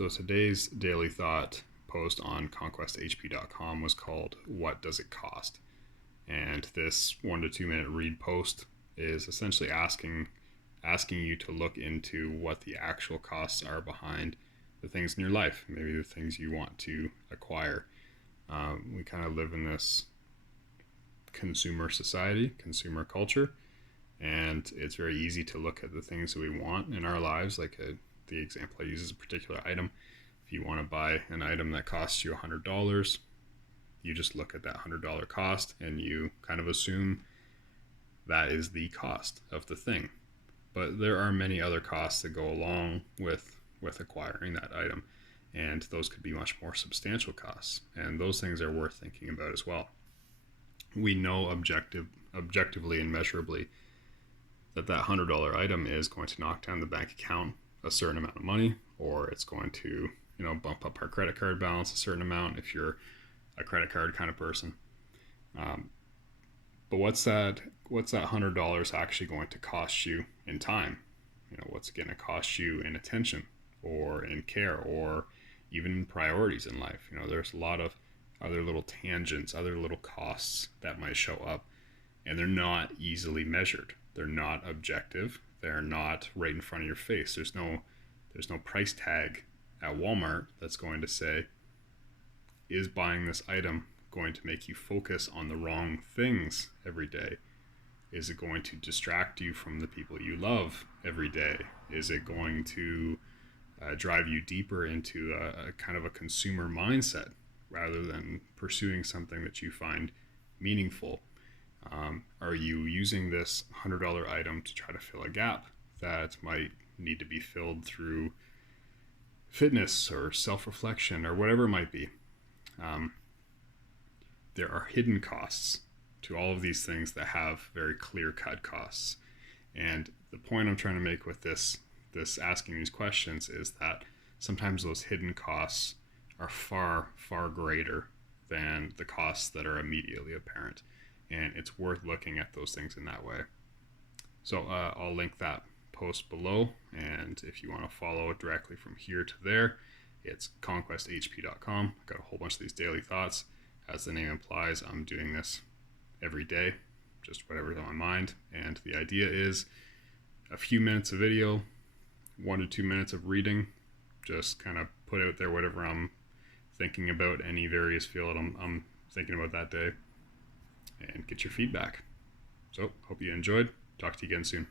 So today's daily thought post on conquesthp.com was called "What Does It Cost?" And this 1 to 2 minute read post is essentially asking you to look into what the actual costs are behind the things in your life, maybe the things you want to acquire. We kind of live in this consumer society, consumer culture, and it's very easy to look at the things that we want in our lives. The example I use is a particular item. If you want to buy an item that costs you $100, you just look at that $100 cost and you kind of assume that is the cost of the thing. But there are many other costs that go along with acquiring that item, and those could be much more substantial costs, and those things are worth thinking about as well. We know objectively and measurably that $100 item is going to knock down the bank account a certain amount of money, or it's going to bump up our credit card balance a certain amount if you're a credit card kind of person. But what's that $100 actually going to cost you in time? What's it going to cost you in attention or in care or even in priorities in life? There's a lot of other little tangents, other little costs that might show up, and they're not easily measured. They're not objective. They're not right in front of your face. There's no price tag at Walmart that's going to say, is buying this item going to make you focus on the wrong things every day? Is it going to distract you from the people you love every day? Is it going to drive you deeper into a kind of a consumer mindset rather than pursuing something that you find meaningful? Are you using this $100 item to try to fill a gap that might need to be filled through fitness or self-reflection or whatever it might be? There are hidden costs to all of these things that have very clear-cut costs. And the point I'm trying to make with this asking these questions is that sometimes those hidden costs are far, far greater than the costs that are immediately apparent. And it's worth looking at those things in that way. So I'll link that post below. And if you want to follow directly from here to there, it's conquesthp.com. I've got a whole bunch of these daily thoughts. As the name implies, I'm doing this every day, just whatever's on my mind. And the idea is a few minutes of video, 1 to 2 minutes of reading, just kind of put out there whatever I'm thinking about, any various field I'm thinking about that day, and get your feedback. So, hope you enjoyed. Talk to you again soon.